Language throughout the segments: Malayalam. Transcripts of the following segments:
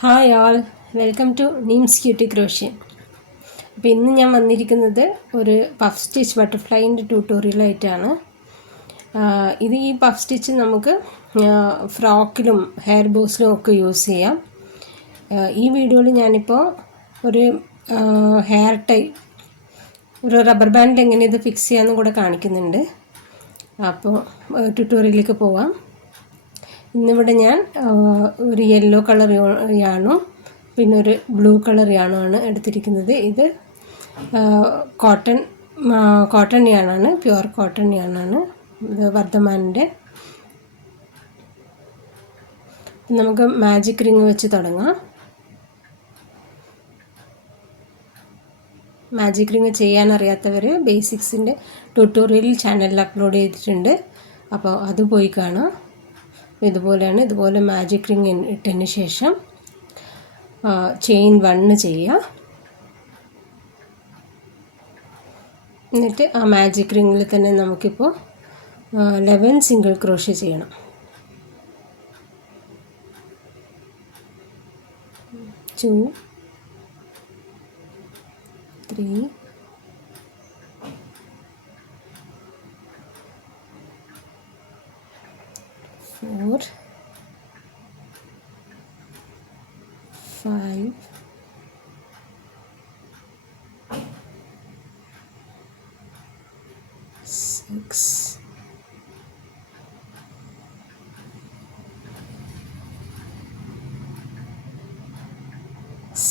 Hi all, welcome to Neem's cutie crochet. അപ്പോൾ ഇന്ന് ഞാൻ വന്നിരിക്കുന്നത് ഒരു പഫ് സ്റ്റിച്ച് ബട്ടർഫ്ലൈൻ്റെ ട്യൂട്ടോറിയലായിട്ടാണ്. ഈ പഫ് സ്റ്റിച്ച് നമുക്ക് ഫ്രോക്കിലും ഹെയർ ബോസിലും ഒക്കെ യൂസ് ചെയ്യാം. ഈ വീഡിയോയിൽ ഞാനിപ്പോൾ ഒരു ഹെയർ ടൈ ഒരു റബ്ബർ ബാൻഡ് എങ്ങനെ ഇത് ഫിക്സ് ചെയ്യാമെന്നും കൂടെ കാണിക്കുന്നുണ്ട്. അപ്പോൾ ട്യൂട്ടോറിയലിലേക്ക് പോവാം. ഇന്നിവിടെ ഞാൻ ഒരു യെല്ലോ കളർ യാണും പിന്നെ ഒരു ബ്ലൂ കളർ യാണുമാണ് എടുത്തിരിക്കുന്നത്. ഇത് കോട്ടൺ യാണാണ്, പ്യുവർ കോട്ടൺ യാണാണ്. ഇത് വർദ്ധമാനിൻ്റെ. നമുക്ക് മാജിക് റിങ് വെച്ച് തുടങ്ങാം. മാജിക് റിങ് ചെയ്യാൻ അറിയാത്തവർ ബേസിക്സിൻ്റെ ട്യൂട്ടോറിയൽ ചാനലിൽ അപ്ലോഡ് ചെയ്തിട്ടുണ്ട്, അപ്പോൾ അത് പോയി കാണാം. ഇതുപോലെ മാജിക് റിങ് ഇട്ടതിന് ശേഷം ചെയിൻ 1 ചെയ്യുക. എന്നിട്ട് ആ മാജിക് റിങ്ങിൽ തന്നെ നമുക്കിപ്പോൾ 11 സിംഗിൾ ക്രോഷ്യ ചെയ്യണം. 2 3 4 5 6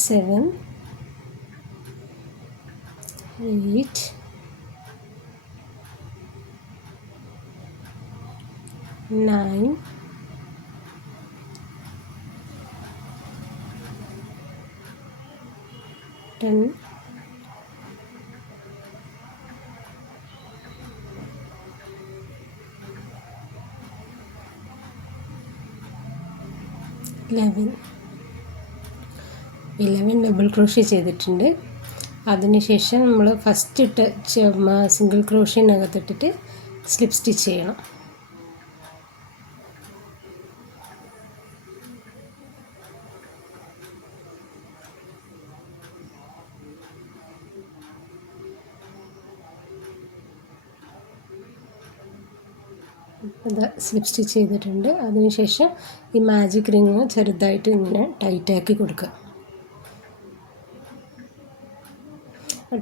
7 8 9 10 11 ഡബിൾ ക്രോഷ്യ ചെയ്തിട്ടുണ്ട്. അതിനുശേഷം നമ്മൾ ഫസ്റ്റ് ഇട്ട സിംഗിൾ ക്രോഷ്യനകത്തിട്ടിട്ട് സ്ലിപ്പ് സ്റ്റിച്ച് ചെയ്യണം. അത് സ്ലിപ്പ് സ്റ്റിച്ച് ചെയ്തിട്ടുണ്ട്. അതിനുശേഷം ഈ മാജിക് റിങ് ചെറുതായിട്ട് ഇങ്ങനെ ടൈറ്റാക്കി കൊടുക്കുക.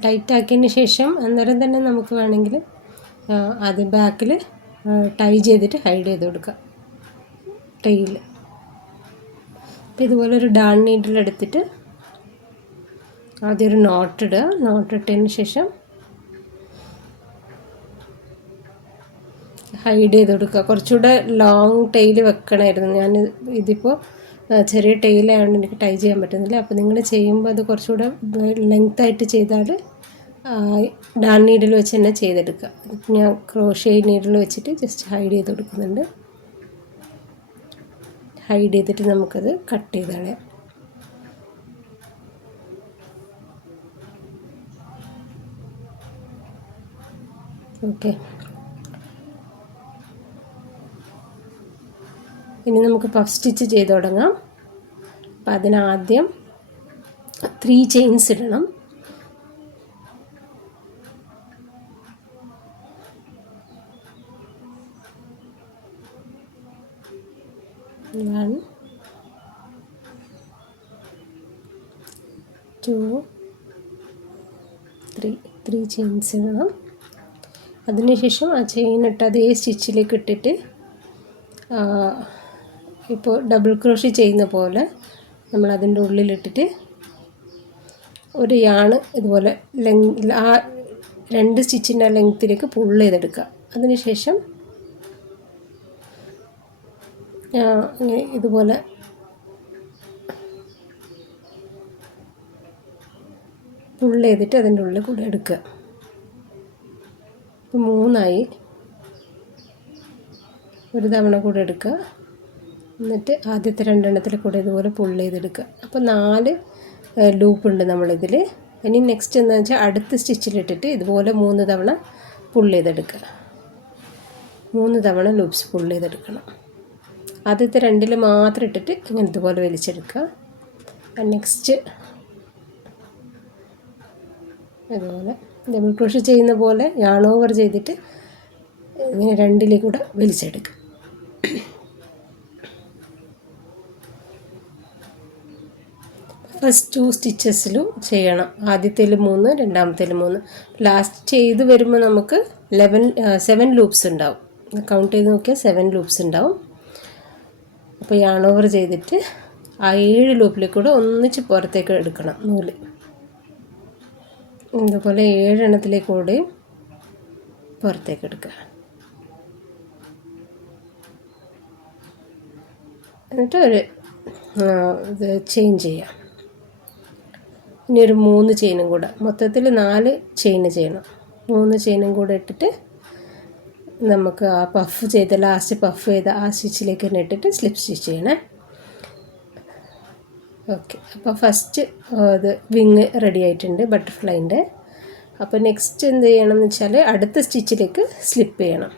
ടൈറ്റാക്കിയതിന് ശേഷം അന്നേരം തന്നെ നമുക്ക് വേണമെങ്കിൽ ആദ്യം ബാക്കിൽ ടൈ ചെയ്തിട്ട് ഹൈഡ് ചെയ്ത് കൊടുക്കുക ടൈയിൽ. അപ്പോൾ ഇതുപോലെ ഒരു ഡാൺ നീഡിൽ എടുത്തിട്ട് ആദ്യം ഒരു നോട്ട് ഇടുക. നോട്ട് ഇട്ടതിന് ശേഷം ഹൈഡ് ചെയ്ത് കൊടുക്കുക. കുറച്ചുകൂടെ ലോങ് ടൈൽ വെക്കണമായിരുന്നു. ഞാൻ ഇതിപ്പോൾ ചെറിയ ടൈലായതുകൊണ്ട് എനിക്ക് ടൈ ചെയ്യാൻ പറ്റുന്നില്ല. അപ്പോൾ നിങ്ങൾ ചെയ്യുമ്പോൾ അത് കുറച്ചുകൂടെ ലെങ്ത്തായിട്ട് ചെയ്താൽ ഡാൺ നീഡിൽ വെച്ച് തന്നെ ചെയ്തെടുക്കുക. ഞാൻ ക്രോഷ്യ നീഡിൽ വെച്ചിട്ട് ജസ്റ്റ് ഹൈഡ് ചെയ്ത് കൊടുക്കുന്നുണ്ട്. ഹൈഡ് ചെയ്തിട്ട് നമുക്കത് കട്ട് ചെയ്ത് കളയാം. ഓക്കെ, ഇനി നമുക്ക് പഫ് സ്റ്റിച്ച് ചെയ്ത് തുടങ്ങാം. അപ്പം അതിനാദ്യം 3 ചെയിൻസ് ഇടണം. 1 2 3 ചെയിൻസ് ഇടണം. അതിനുശേഷം ആ ചെയിൻ ഇട്ട് അതേ സ്റ്റിച്ചിലേക്ക് ഇട്ടിട്ട് ഇപ്പോൾ ഡബിൾ ക്രോഷ്യ ചെയ്യുന്ന പോലെ നമ്മൾ അതിൻ്റെ ഉള്ളിലിട്ടിട്ട് ഒരു യാണ് ഇതുപോലെ ആ 2 സ്റ്റിച്ചിൻ്റെ ലെങ്ത്തിലേക്ക് പുള്ള് ചെയ്തെടുക്കുക. അതിനുശേഷം ഇതുപോലെ പുള്ള് ചെയ്തിട്ട് അതിൻ്റെ ഉള്ളിൽ കൂടെ എടുക്കുക. ഇപ്പോൾ 3 ഒരു തവണ കൂടെ എടുക്കുക. എന്നിട്ട് ആദ്യത്തെ 2 എണ്ണത്തിൽ കൂടെ ഇതുപോലെ പുള്ള് ചെയ്തെടുക്കുക. അപ്പോൾ 4 ലൂപ്പുണ്ട് നമ്മളിതിൽ. ഇനി നെക്സ്റ്റ് എന്താണെന്ന് വെച്ചാൽ അടുത്ത സ്റ്റിച്ചിലിട്ടിട്ട് ഇതുപോലെ 3 തവണ പുള്ള് ചെയ്തെടുക്കുക. 3 തവണ ലൂപ്സ് പുള്ള് ചെയ്തെടുക്കണം. ആദ്യത്തെ 2 മാത്രം ഇട്ടിട്ട് ഇങ്ങനെ ഇതുപോലെ വലിച്ചെടുക്കുക. നെക്സ്റ്റ് അതുപോലെ ഡബിൾ ക്രോഷ്യ ചെയ്യുന്ന പോലെ യാൺ ഓവർ ചെയ്തിട്ട് ഇങ്ങനെ രണ്ടിലേക്ക് കൂടെ വലിച്ചെടുക്കുക. ഫസ്റ്റ് 2 സ്റ്റിച്ചസിലും ചെയ്യണം. ആദ്യത്തേൽ 3, രണ്ടാമത്തേൽ 3. ലാസ്റ്റ് ചെയ്ത് വരുമ്പോൾ നമുക്ക് 7 ലൂപ്സ് ഉണ്ടാവും. കൗണ്ട് ചെയ്ത് നോക്കിയാൽ 7 ലൂപ്സ് ഉണ്ടാവും. അപ്പോൾ യാൺ ഓവർ ചെയ്തിട്ട് ആ 7 ലൂപ്പിലേക്ക് കൂടെ ഒന്നിച്ച് പുറത്തേക്ക് എടുക്കണം നൂല്. ഇതുപോലെ 7 എണ്ണത്തിലേക്ക് കൂടെയും പുറത്തേക്ക് എടുക്കുക. എന്നിട്ട് ഒരു ഇത് ചെയിൻ ചെയ്യാം. ഇനി ഒരു 3 ചെയിനും കൂടെ, മൊത്തത്തിൽ 4 ചെയിൻ ചെയ്യണം. 3 ചെയിനും കൂടെ ഇട്ടിട്ട് നമുക്ക് ആ പഫ് ചെയ്ത ലാസ്റ്റ് പഫ് ചെയ്ത ആ സ്റ്റിച്ചിലേക്ക് തന്നെ ഇട്ടിട്ട് സ്ലിപ്പ് സ്റ്റിച്ച് ചെയ്യണേ. ഓക്കെ, അപ്പോൾ ഫസ്റ്റ് ഇത് വിങ് റെഡി ആയിട്ടുണ്ട് ബട്ടർഫ്ലൈൻ്റെ. അപ്പോൾ നെക്സ്റ്റ് എന്ത് ചെയ്യണം എന്ന് വെച്ചാൽ അടുത്ത സ്റ്റിച്ചിലേക്ക് സ്ലിപ്പ് ചെയ്യണം.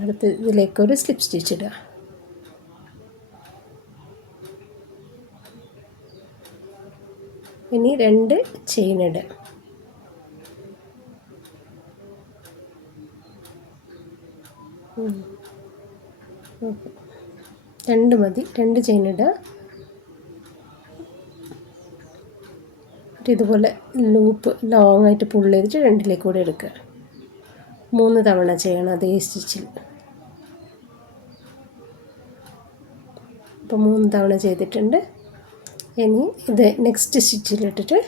അടുത്ത ഇതിലേക്കൊരു സ്ലിപ്പ് സ്റ്റിച്ച് ഇടുക. ഇനി 2 ചെയിൻ ഇടുക. രണ്ട് മതി, 2 ചെയിൻ ഇടുക. ഇതുപോലെ ലൂപ്പ് ലോങ് ആയിട്ട് പുള്ള് ചെയ്തിട്ട് 2ലേക്ക് കൂടെ എടുക്കുക. 3 തവണ ചെയ്യണം അതേ സ്റ്റിച്ചിൽ. അപ്പോൾ 3 തവണ ചെയ്തിട്ടുണ്ട്. ഇനി ഇത് നെക്സ്റ്റ് സ്റ്റിച്ചിലിട്ടിട്ട്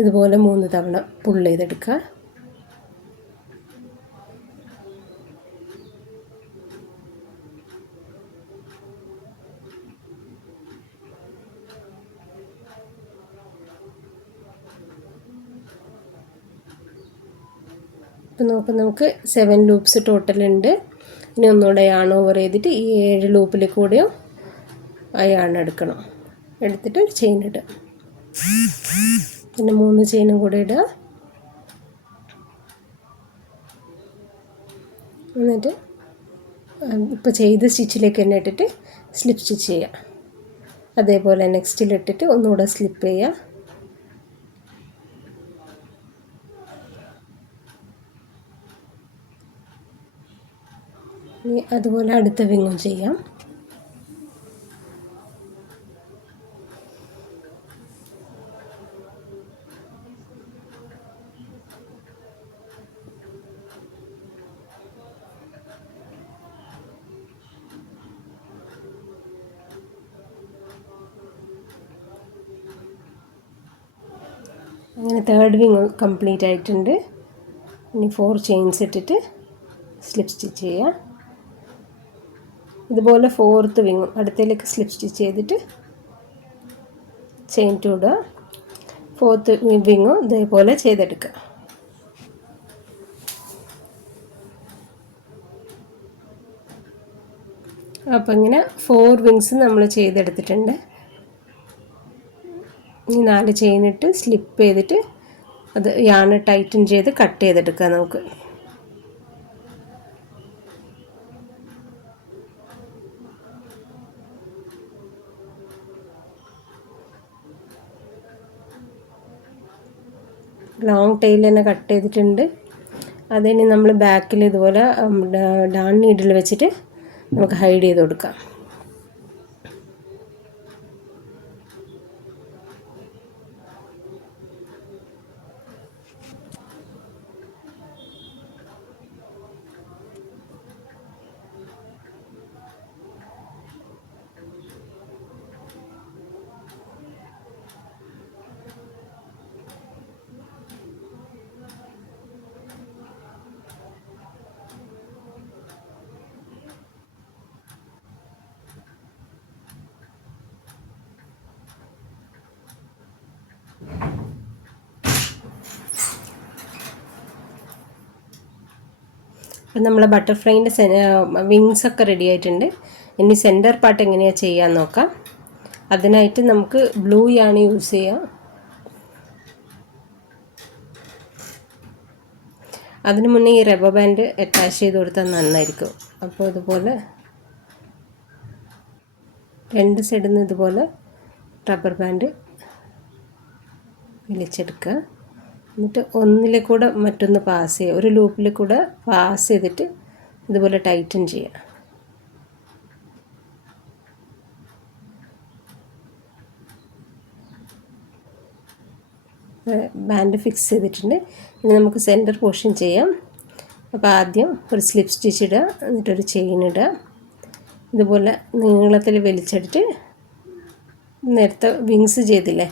ഇതുപോലെ 3 തവണ പുള്ള് ചെയ്തെടുക്കുക. ഇപ്പം നമുക്ക് 7 ലൂപ്സ് ടോട്ടൽ ഉണ്ട്. ഇനി ഒന്നുകൂടെ യാൺ ഓവർ ചെയ്തിട്ട് ഈ 7 ലൂപ്പിൽ കൂടെയും ആ യാൺ എടുക്കണം. എടുത്തിട്ട് ഒരു ചെയിൻ ഇടുക. പിന്നെ 3 ചെയിനും കൂടെ ഇടുക. എന്നിട്ട് ഇപ്പോൾ ചെയ്ത സ്റ്റിച്ചിലേക്ക് തന്നെ ഇട്ടിട്ട് സ്ലിപ്പ് സ്റ്റിച്ച് ചെയ്യുക. അതേപോലെ നെക്സ്റ്റിലിട്ടിട്ട് ഒന്നുകൂടെ സ്ലിപ്പ് ചെയ്യുക. ഇനി അതുപോലെ അടുത്ത വിങ്ങും ചെയ്യാം. അങ്ങനെ 3rd വിങ് കംപ്ലീറ്റ് ആയിട്ടുണ്ട്. ഇനി 4 ചെയിൻസ് ഇട്ടിട്ട് സ്ലിപ്പ് സ്റ്റിച്ച് ചെയ്യുക. ഇതുപോലെ 4th വിങ്ങും അടുത്തതിലേക്ക് സ്ലിപ്പ് സ്റ്റിച്ച് ചെയ്തിട്ട് ചെയിൻ 2 ഇടുക. 4th വിങ്ങും ഇതേപോലെ ചെയ്തെടുക്കുക. അപ്പോൾ ഇങ്ങനെ 4 വിങ്സ് നമ്മൾ ചെയ്തെടുത്തിട്ടുണ്ട്. ഈ 4 ചെയിൻ ഇട്ട് സ്ലിപ്പ് ചെയ്തിട്ട് അത് യാൺ ടൈറ്റൻ ചെയ്ത് കട്ട് ചെയ്തെടുക്കാം നമുക്ക്. ലോങ് ടൈൽ തന്നെ കട്ട് ചെയ്തിട്ടുണ്ട്. അതിന് നമ്മൾ ബാക്കിൽ ഇതുപോലെ ഡാൺ നീഡിൽ വെച്ചിട്ട് നമുക്ക് ഹൈഡ് ചെയ്ത് കൊടുക്കാം. അപ്പം നമ്മളെ ബട്ടർഫ്ലൈൻ്റെ വിങ്സ് ഒക്കെ റെഡി ആയിട്ടുണ്ട്. ഇനി സെൻറ്റർ പാർട്ട് എങ്ങനെയാണ് ചെയ്യാൻ നോക്കാം. അതിനായിട്ട് നമുക്ക് ബ്ലൂ യാണ് യൂസ് ചെയ്യാം. അതിന് മുന്നേ ഈ റബ്ബർ ബാൻഡ് അറ്റാച്ച് ചെയ്ത് കൊടുത്താൽ നന്നായിരിക്കും. അപ്പോൾ ഇതുപോലെ 2 സൈഡിൽ നിന്ന് ഇതുപോലെ റബ്ബർ ബാൻഡ് വലിച്ചെടുക്കുക. എന്നിട്ട് ഒന്നിലെ കൂടെ മറ്റൊന്ന് പാസ് ചെയ്യുക. ഒരു ലൂപ്പിൽ കൂടെ പാസ് ചെയ്തിട്ട് ഇതുപോലെ ടൈറ്റൻ ചെയ്യുക. ബാൻഡ് ഫിക്സ് ചെയ്തിട്ടുണ്ട്. ഇനി നമുക്ക് സെൻറ്റർ പോർഷൻ ചെയ്യാം. അപ്പോൾ ആദ്യം ഒരു സ്ലിപ്പ് സ്റ്റിച്ച് ഇടുക, എന്നിട്ടൊരു ചെയിൻ ഇടുക. ഇതുപോലെ നീളത്തിൽ വലിച്ചെടുത്ത് നേരത്തെ വിങ്സ് ചെയ്തില്ലേ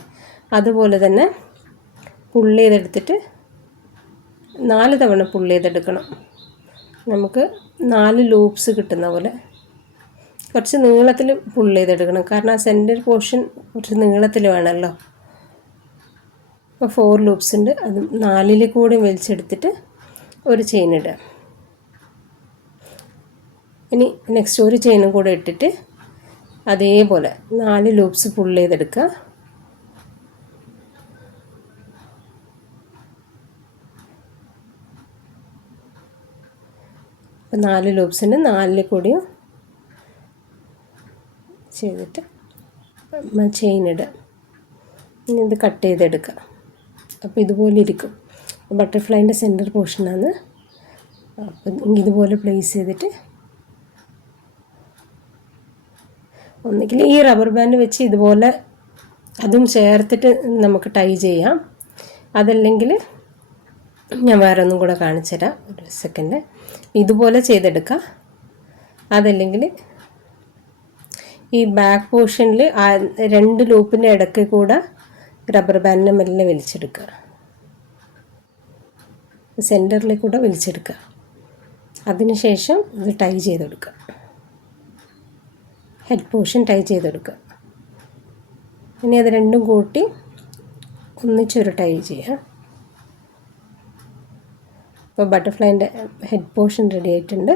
അതുപോലെ തന്നെ പുള്ള് ചെയ്തെടുത്തിട്ട് 4 തവണ പുള്ള് ചെയ്തെടുക്കണം. നമുക്ക് 4 ലൂപ്സ് കിട്ടുന്ന പോലെ കുറച്ച് നീളത്തിൽ പുള്ള് ചെയ്തെടുക്കണം. കാരണം ആ സെൻറ്റർ പോർഷൻ കുറച്ച് നീളത്തിൽ വേണമല്ലോ. അപ്പോൾ 4 ലൂപ്സ് ഉണ്ട്. അത് 4 കൂടി വലിച്ചെടുത്തിട്ട് ഒരു ചെയിൻ ഇടുക. ഇനി നെക്സ്റ്റ് ഒരു ചെയിനും കൂടെ ഇട്ടിട്ട് അതേപോലെ 4 ലൂപ്സ് പുള്ള് ചെയ്തെടുക്കുക. അപ്പോൾ 4 ലൂപ്സിന് 4 കൂടിയും ചെയ്തിട്ട് ചെയിൻ ഇടുക. ഇനി ഇത് കട്ട് ചെയ്തെടുക്കുക. അപ്പോൾ ഇതുപോലെ ഇരിക്കും. ബട്ടർഫ്ലൈൻ്റെ സെൻറ്റർ പോർഷനാണ്. അപ്പം ഇതുപോലെ പ്ലേസ് ചെയ്തിട്ട് ഒന്നുകിൽ ഈ റബ്ബർ ബാൻഡ് വെച്ച് ഇതുപോലെ അതും ചേർത്തിട്ട് നമുക്ക് ടൈ ചെയ്യാം. അതല്ലെങ്കിൽ ഞാൻ വേറെ ഒന്നും കൂടെ കാണിച്ചു തരാം. ഒരു സെക്കൻഡ്. ഇതുപോലെ ചെയ്തെടുക്കാം. അതല്ലെങ്കിൽ ഈ ബാക്ക് പോർഷനിൽ 2 ലൂപ്പിൻ്റെ ഇടയ്ക്ക് കൂടെ റബ്ബർ ബാൻഡിനെ മെല്ലെ വലിച്ചെടുക്കുക. സെൻറ്ററിൽ കൂടെ വലിച്ചെടുക്കുക. അതിനുശേഷം ഇത് ടൈ ചെയ്തെടുക്കുക. ഹെഡ് പോർഷൻ ടൈ ചെയ്തെടുക്കുക. ഇനി അത് രണ്ടും കൂട്ടി ഒന്നിച്ചൊരു ടൈ ചെയ്യുക. അപ്പോൾ ബട്ടർഫ്ലൈൻ്റെ ഹെഡ് പോർഷൻ റെഡി ആയിട്ടുണ്ട്.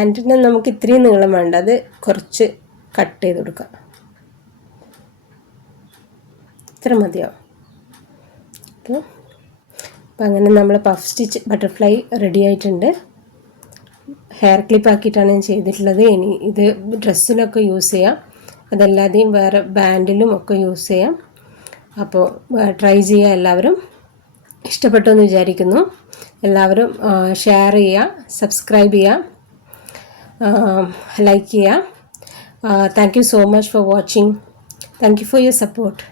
ആൻറ്റിനെ നമുക്ക് ഇത്രയും നീളം വേണ്ട, അത് കുറച്ച് കട്ട് ചെയ്ത് കൊടുക്കാം. ഇത്ര മതിയാവും. അപ്പോൾ അങ്ങനെ നമ്മൾ പഫ് സ്റ്റിച്ച് ബട്ടർഫ്ലൈ റെഡി ആയിട്ടുണ്ട്. ഹെയർ ക്ലിപ്പ് ആക്കിയിട്ടാണ് ഞാൻ ചെയ്തിട്ടുള്ളത്. ഇനി ഇത് ഡ്രസ്സിലൊക്കെ യൂസ് ചെയ്യാം, അതല്ലാതെയും വേറെ ബാൻഡിലും ഒക്കെ യൂസ് ചെയ്യാം. അപ്പോൾ ട്രൈ ചെയ്യുക. എല്ലാവരും ഇഷ്ടപ്പെട്ടു എന്ന് വിചാരിക്കുന്നു. എല്ലാവരും ഷെയർ ചെയ്യുക, സബ്സ്ക്രൈബ് ചെയ്യുക, ലൈക്ക് ചെയ്യുക. Thank you so much for watching. Thank you for your support.